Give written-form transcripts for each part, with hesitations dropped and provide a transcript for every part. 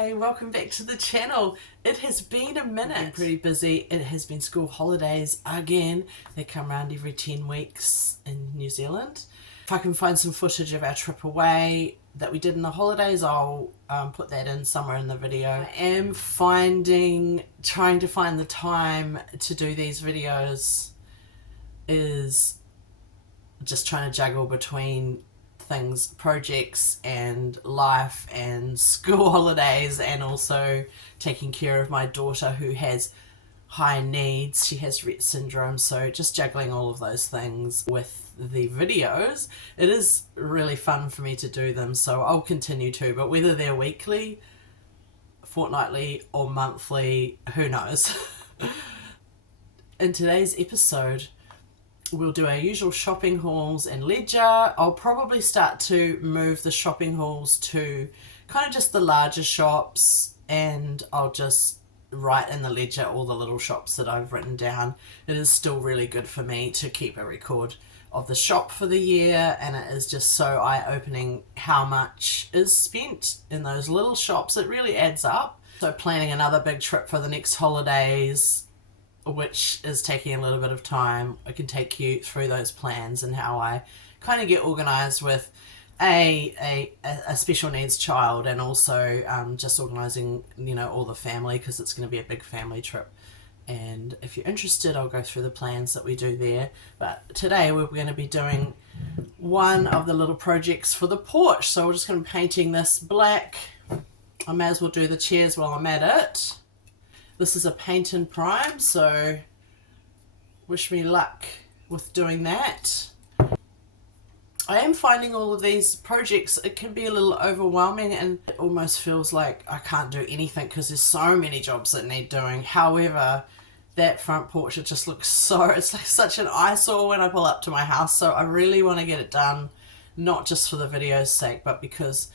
Hi, welcome back to the channel. It has been a minute. I've been pretty busy. It has been school holidays again. They come around every 10 weeks in New Zealand. If I can find some footage of our trip away that we did in the holidays, I'll put that in somewhere in the video. I am trying to find the time to do these videos is just trying to juggle between things, projects and life and school holidays, and also taking care of my daughter who has high needs. She has Rett syndrome, so just juggling all of those things with the videos. It is really fun for me to do them, so I'll continue to, but whether they're weekly, fortnightly or monthly, who knows. In today's episode, we'll do our usual shopping hauls and ledger. I'll probably start to move the shopping hauls to kind of just the larger shops, and I'll just write in the ledger all the little shops that I've written down. It is still really good for me to keep a record of the shop for the year, and it is just so eye-opening how much is spent in those little shops. It really adds up. So planning another big trip for the next holidays, which is taking a little bit of time. I can take you through those plans and how I kind of get organised with a special needs child, and also just organising, you know, all the family, because it's going to be a big family trip. And if you're interested, I'll go through the plans that we do there. But today we're going to be doing one of the little projects for the porch. So we're just going to be painting this black. I may as well do the chairs while I'm at it. This is a paint and prime, so wish me luck with doing that. I am finding all of these projects, it can be a little overwhelming, and it almost feels like I can't do anything because there's so many jobs that need doing. However, that front porch, it just looks so, it's like such an eyesore when I pull up to my house. So I really want to get it done, not just for the video's sake, but because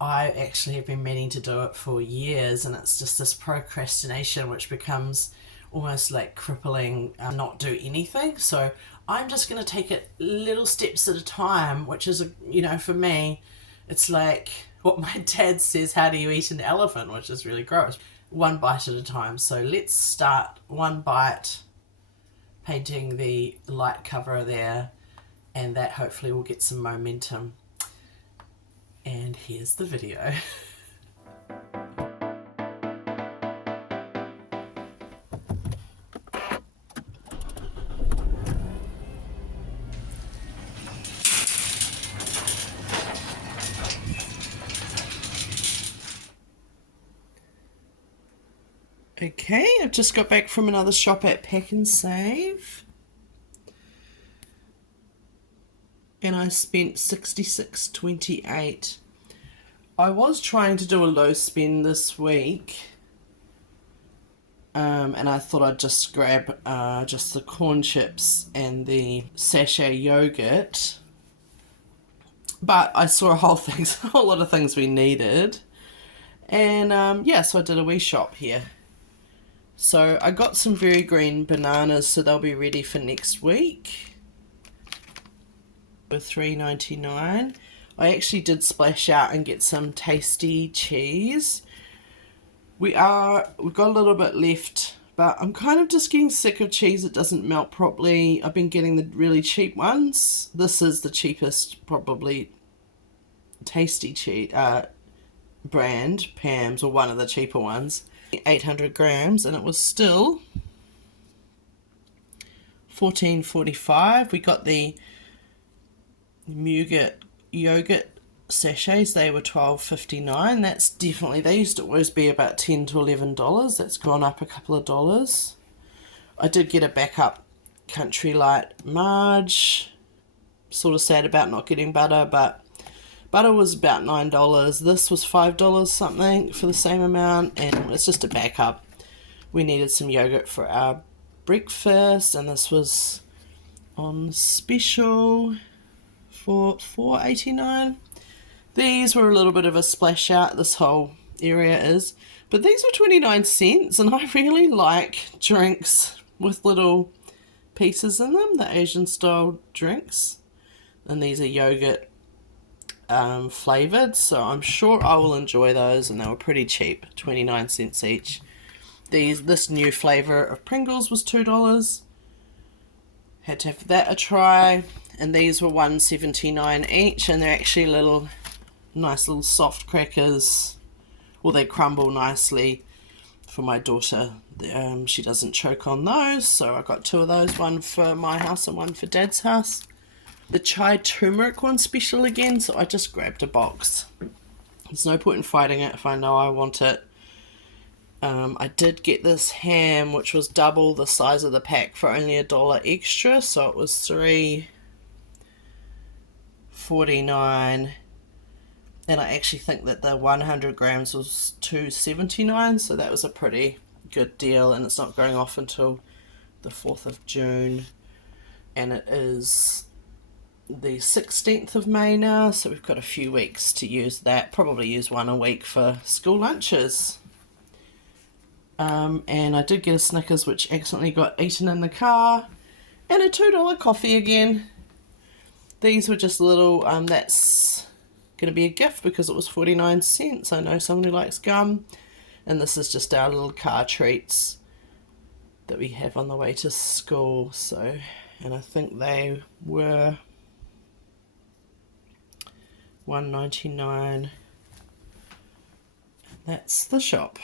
I actually have been meaning to do it for years, and it's just this procrastination which becomes almost like crippling, not do anything. So I'm just going to take it little steps at a time, which is, you know, for me, it's like what my dad says, how do you eat an elephant, which is really gross. One bite at a time. So let's start one bite, painting the light cover there, and that hopefully will get some momentum. And here's the video. Okay, I've just got back from another shop at Pack and Save, and I spent $66.28. I was trying to do a low spend this week, and I thought I'd just grab just the corn chips and the sachet yogurt, but I saw a whole lot of things we needed, and yeah, so I did a wee shop here. So I got some very green bananas, so they'll be ready for next week. For $3.99. I actually did splash out and get some tasty cheese. We've got a little bit left, but I'm kind of just getting sick of cheese that doesn't melt properly. I've been getting the really cheap ones. This is the cheapest, probably, tasty cheese brand, Pam's, or one of the cheaper ones. 800 grams, and it was still $14.45. We got the nougat yogurt sachets, they were $12.59. That's definitely, they used to always be about $10 to $11. That's gone up a couple of dollars. I did get a backup Country Light Marge. Sort of sad about not getting butter, but butter was about $9. This was $5 something for the same amount, and it's just a backup. We needed some yogurt for our breakfast, and this was on special for $4.89. These were a little bit of a splash out, this whole area is, but these were 29 cents, and I really like drinks with little pieces in them, the Asian style drinks, and these are yogurt flavoured, so I'm sure I will enjoy those, and they were pretty cheap, 29 cents each. This new flavour of Pringles was $2. Had to have that a try, and these were $1.79 each, and they're actually nice little soft crackers. Well, they crumble nicely for my daughter. She doesn't choke on those, so I got 2 of those, one for my house and one for Dad's house. The chai turmeric one's special again, so I just grabbed a box. There's no point in fighting it if I know I want it. I did get this ham, which was double the size of the pack, for only $1 extra, so it was $3.49. And I actually think that the 100 grams was $2.79, so that was a pretty good deal, and it's not going off until the 4th of June, and it is the 16th of May now, so we've got a few weeks to use that. Probably use one a week for school lunches. And I did get a Snickers, which accidentally got eaten in the car, and a $2 coffee again. These were just little, that's going to be a gift because it was 49 cents. I know someone who likes gum, and this is just our little car treats that we have on the way to school. So, and I think they were $1.99. That's the shop.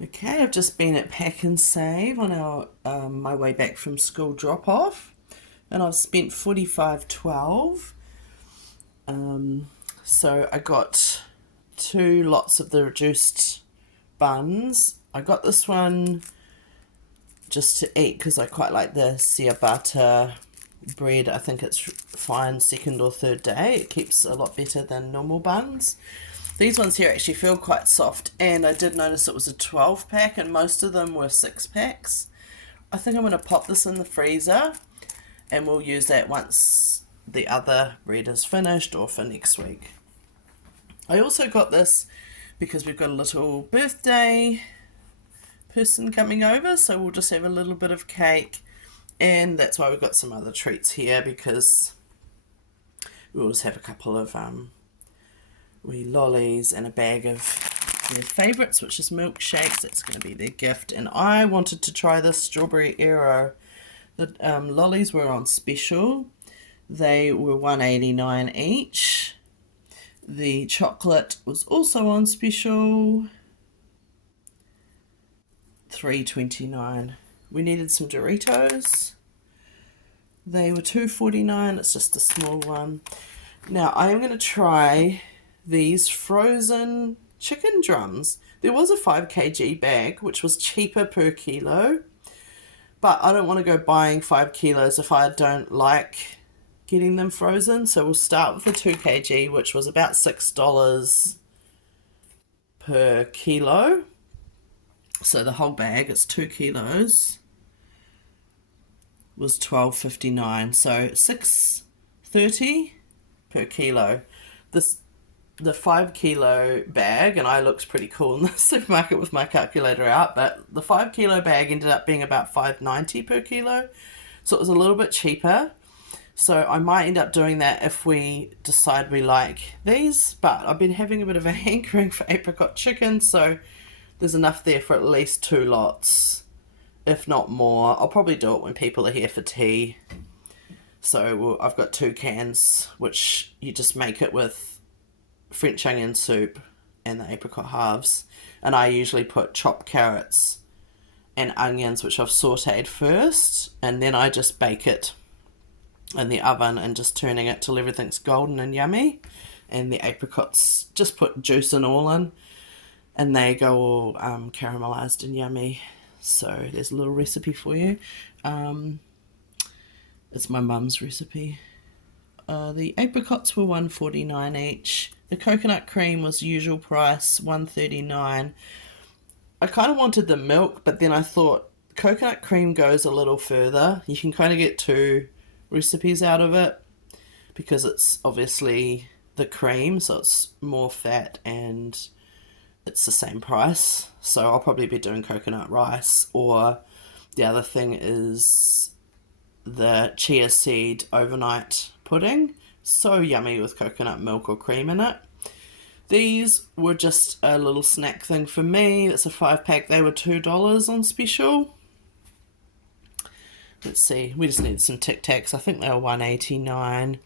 Okay, I've just been at Pack and Save on our my way back from school drop-off, and I've spent $45.12. So I got 2 lots of the reduced buns. I got this one just to eat because I quite like the ciabatta bread. I think it's fine second or third day. It keeps a lot better than normal buns. These ones here actually feel quite soft, and I did notice it was a 12 pack and most of them were 6 packs. I think I'm going to pop this in the freezer and we'll use that once the other bread is finished or for next week. I also got this because we've got a little birthday person coming over, so we'll just have a little bit of cake, and that's why we've got some other treats here, because we'll just have a couple of wee lollies and a bag of their favourites, which is milkshakes. That's going to be their gift. And I wanted to try this strawberry Aero. The lollies were on special. They were $1.89 each. The chocolate was also on special, $3.29. We needed some Doritos. They were $2.49. It's just a small one. Now I am going to try these frozen chicken drums. There was a 5 kg bag, which was cheaper per kilo, but I don't want to go buying 5 kilos if I don't like getting them frozen. So we'll start with the 2 kg, which was about $6 per kilo. So the whole bag, it's 2 kilos, was $12.59. So $6.30 per kilo. The 5 kilo bag, and I looked pretty cool in the supermarket with my calculator out, but the 5 kilo bag ended up being about $5.90 per kilo, so it was a little bit cheaper. So I might end up doing that if we decide we like these, but I've been having a bit of a hankering for apricot chicken, so there's enough there for at least 2 lots, if not more. I'll probably do it when people are here for tea. So I've got 2 cans, which you just make it with French onion soup and the apricot halves, and I usually put chopped carrots and onions, which I've sauteed first, and then I just bake it in the oven and just turning it till everything's golden and yummy, and the apricots, just put juice and all in, and they go all caramelized and yummy. So there's a little recipe for you. It's my mum's recipe. The apricots were $1.49 each. The coconut cream was usual price, $1.39. I kind of wanted the milk, but then I thought coconut cream goes a little further. You can kind of get 2 recipes out of it because it's obviously the cream, so it's more fat and it's the same price. So I'll probably be doing coconut rice, or the other thing is the chia seed overnight pudding. So yummy with coconut milk or cream in it. These were just a little snack thing for me. It's a 5-pack. They were $2 on special. Let's see. We just needed some Tic Tacs. I think they were $1.89.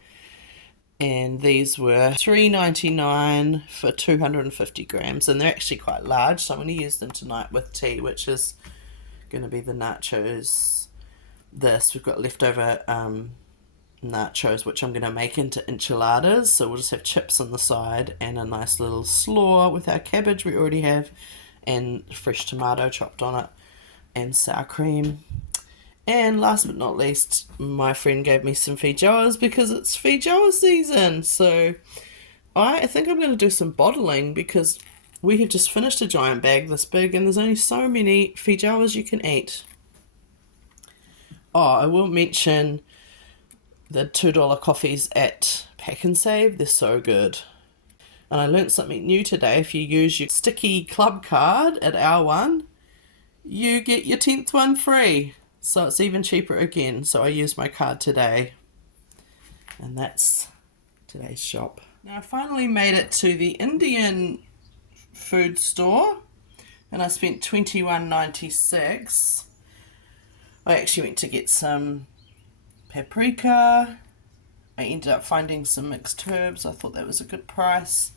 And these were $3.99 for 250 grams. And they're actually quite large, so I'm going to use them tonight with tea, which is going to be the nachos. We've got leftover nachos, which I'm going to make into enchiladas, so we'll just have chips on the side and a nice little slaw with our cabbage we already have, and fresh tomato chopped on it, and sour cream. And last but not least, my friend gave me some feijoas because it's feijoa season, so I think I'm going to do some bottling because we have just finished a giant bag this big and there's only so many feijoas you can eat. Oh, I will mention the $2 coffees at Pack and Save. They're so good. And I learnt something new today. If you use your sticky club card at our one, you get your 10th one free. So it's even cheaper again. So I used my card today. And that's today's shop. Now I finally made it to the Indian food store. And I spent $21.96. I actually went to get some paprika. I ended up finding some mixed herbs. I thought that was a good price.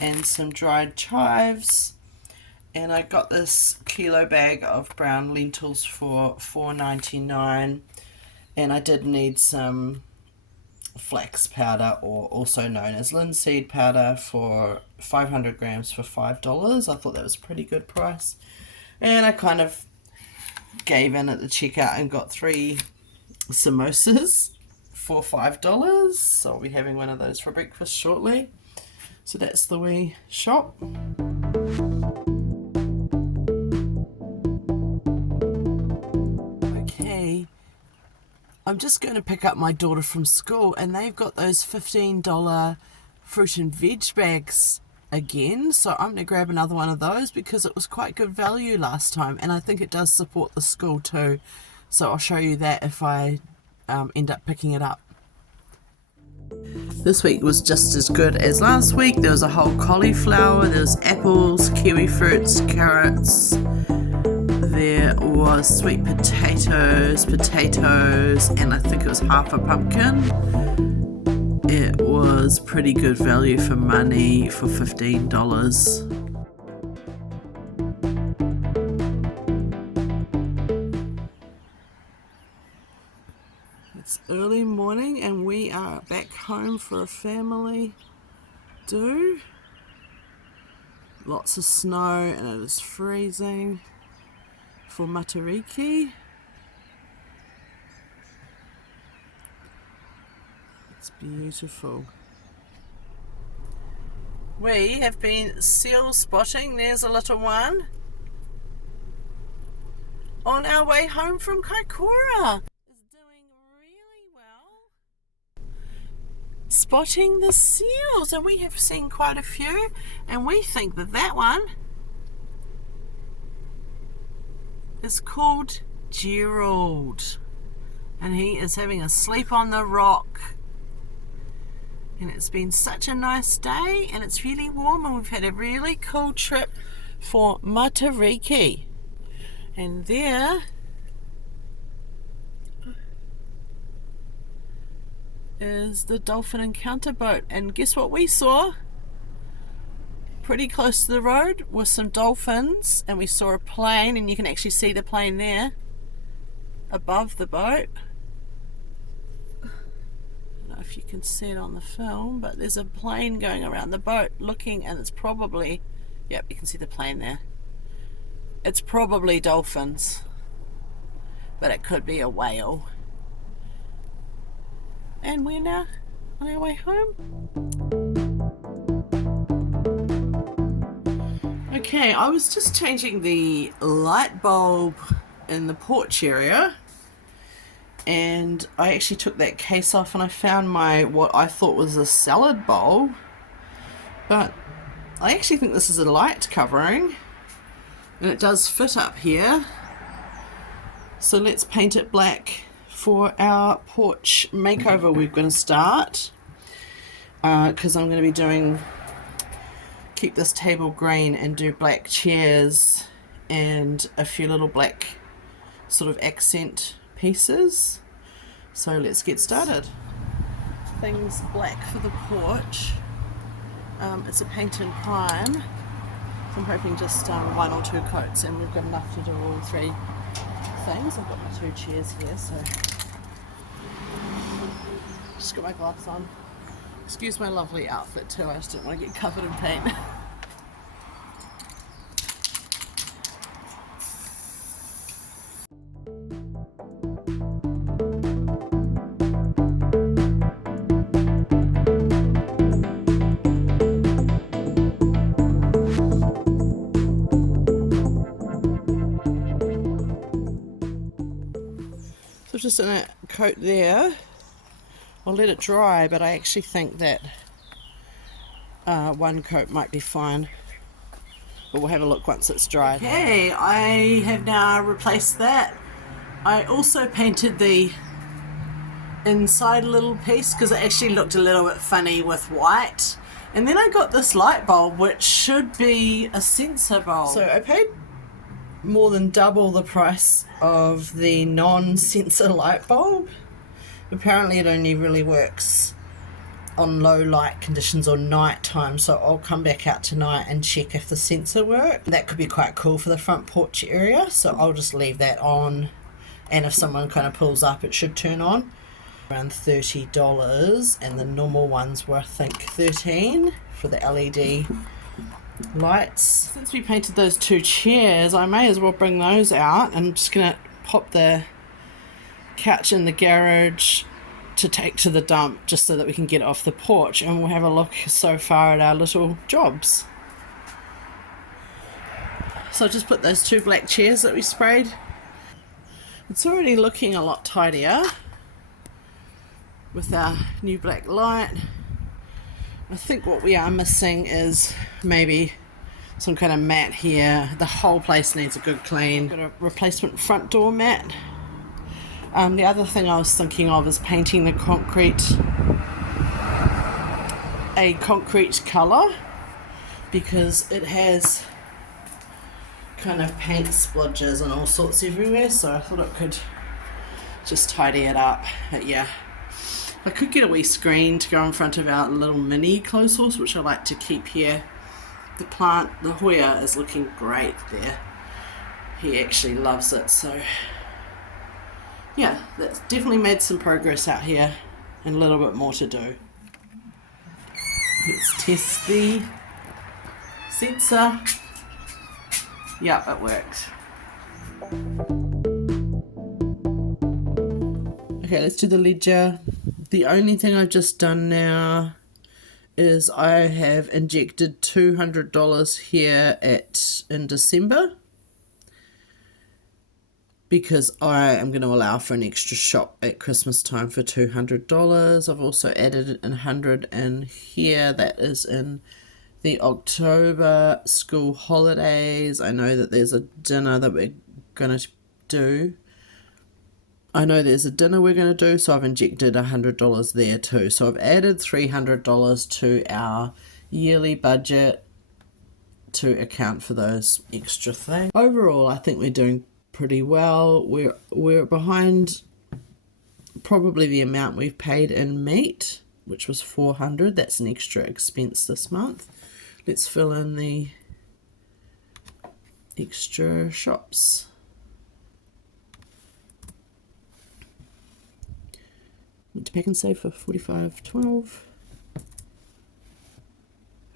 And some dried chives. And I got this kilo bag of brown lentils for $4.99. And I did need some flax powder, or also known as linseed powder, for 500 grams for $5. I thought that was a pretty good price. And I kind of gave in at the checkout and got 3 samosas for $5. So I'll be having one of those for breakfast shortly. So that's the wee shop. Okay, I'm just going to pick up my daughter from school, and they've got those $15 fruit and veg bags again, so I'm going to grab another one of those because it was quite good value last time, and I think it does support the school too. So I'll show you that if I end up picking it up. This week was just as good as last week. There was a whole cauliflower, there was apples, kiwi fruits, carrots, there was sweet potatoes, and I think it was half a pumpkin. It was pretty good value for money for $15. It's early morning and we are back home for a family do. Lots of snow and it is freezing for Matariki. It's beautiful. We have been seal spotting. There's a little one on our way home from Kaikoura. Is doing really well spotting the seals, and we have seen quite a few, and we think that that one is called Gerald, and he is having a sleep on the rock. And it's been such a nice day, and it's really warm, and we've had a really cool trip for Matariki. And there is the dolphin encounter boat, and guess what we saw? Pretty close to the road were some dolphins, and we saw a plane, and you can actually see the plane there above the boat. If you can see it on the film, but there's a plane going around the boat looking, and it's probably, yep, you can see the plane there. It's probably dolphins, but it could be a whale. And we're now on our way home. Okay, I was just changing the light bulb in the porch area, and I actually took that case off, and I found what I thought was a salad bowl, but I actually think this is a light covering, and it does fit up here. So let's paint it black for our porch makeover we're going to start, because I'm going to be keep this table green and do black chairs and a few little black sort of accent pieces. So let's get started. Things black for the porch. It's a paint and prime, so I'm hoping just 1 or 2 coats, and we've got enough to do all 3 things. I've got my 2 chairs here, so just got my gloves on. Excuse my lovely outfit too, I just don't want to get covered in paint. So just in a coat there. I'll let it dry, but I actually think that 1 coat might be fine. But we'll have a look once it's dried. Okay, I have now replaced that. I also painted the inside little piece because it actually looked a little bit funny with white. And then I got this light bulb, which should be a sensor bulb. So I paid more than double the price of the non-sensor light bulb. Apparently it only really works on low light conditions or night time, so I'll come back out tonight and check if the sensor works. That could be quite cool for the front porch area, so I'll just leave that on, and if someone kind of pulls up it should turn on. Around $30, and the normal ones were I think $13 for the LED lights. Since we painted those 2 chairs, I may as well bring those out. I'm just gonna pop the couch in the garage to take to the dump just so that we can get it off the porch, and we'll have a look so far at our little jobs. So I just put those 2 black chairs that we sprayed. It's already looking a lot tidier with our new black light. I think what we are missing is maybe some kind of mat here. The whole place needs a good clean. Got a replacement front door mat. The other thing I was thinking of is painting the concrete a concrete colour, because it has kind of paint splodges and all sorts everywhere, so I thought it could just tidy it up. But yeah, I could get a wee screen to go in front of our little mini clothes horse, which I like to keep here. The plant, the Hoya, is looking great there. He actually loves it, so yeah, that's definitely made some progress out here and a little bit more to do. Let's test the sensor. Yep, it works. Okay, let's do the ledger. The only thing I've just done now is I have injected $200 here in December, because I am going to allow for an extra shop at Christmas time for $200. I've also added 100 in here. That is in the October school holidays. I know that there's a dinner that we're going to do. So I've injected $100 there too. So I've added $300 to our yearly budget to account for those extra things. Overall, I think we're doing pretty well. We're behind probably the amount we've paid in meat, which was $400. That's an extra expense this month. Let's fill in the extra shops. Went to Pack and Save for $45.12.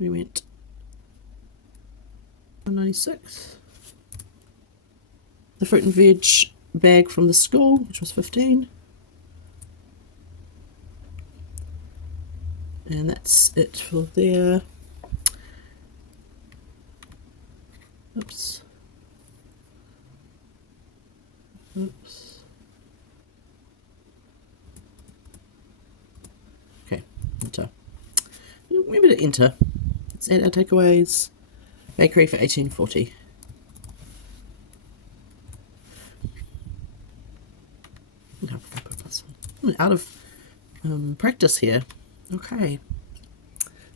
We went $1.96. The fruit and veg bag from the school, which was $15. And that's it for there. Oops. Okay, enter. Remember to enter. Let's add our takeaways. Bakery for $18.40. out of practice here. Okay,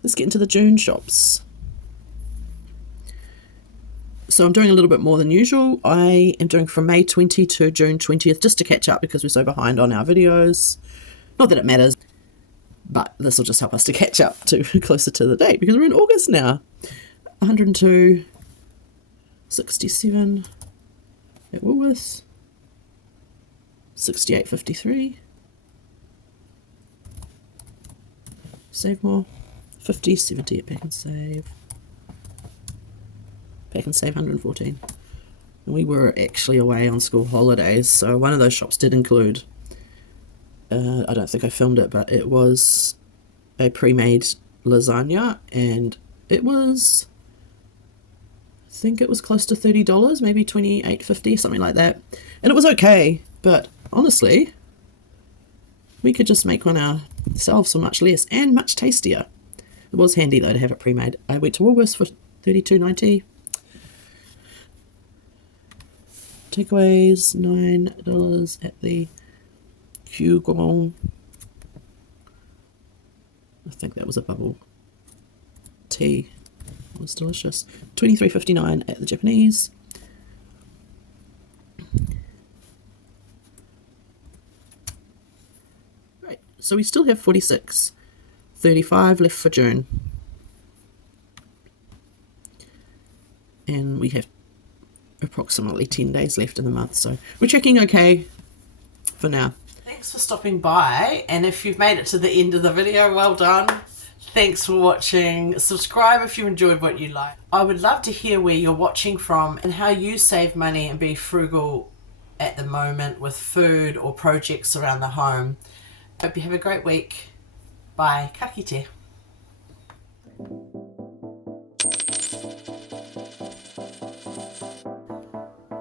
let's get into the June shops. So I'm doing a little bit more than usual. I am doing from May 20 to June 20th just to catch up because we're so behind on our videos. Not that it matters, but this will just help us to catch up to closer to the date because we're in August now. 102.67 at Woolworths. 68.53. Save more. 50.70 at Pack and Save. Pack and Save 114. And we were actually away on school holidays, so one of those shops did include, I don't think I filmed it, but it was a pre-made lasagna, and it was, I think it was close to $30, maybe $28.50, something like that. And it was okay, but honestly, we could just make one ourselves for much less and much tastier. It was handy though to have it pre-made. I went to Woolworths for $32.90. Takeaways, $9 at the Hugon. I think that was a bubble tea. It was delicious. $23.59 at the Japanese. Right, so we still have 46.35 left for June. And we have approximately 10 days left in the month, so we're checking okay for now. Thanks for stopping by, and if you've made it to the end of the video, well done. Thanks for watching. Subscribe if you enjoyed what you like. I would love to hear where you're watching from and how you save money and be frugal at the moment with food or projects around the home. Hope you have a great week. Bye. Ka kite.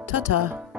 Ta-ta.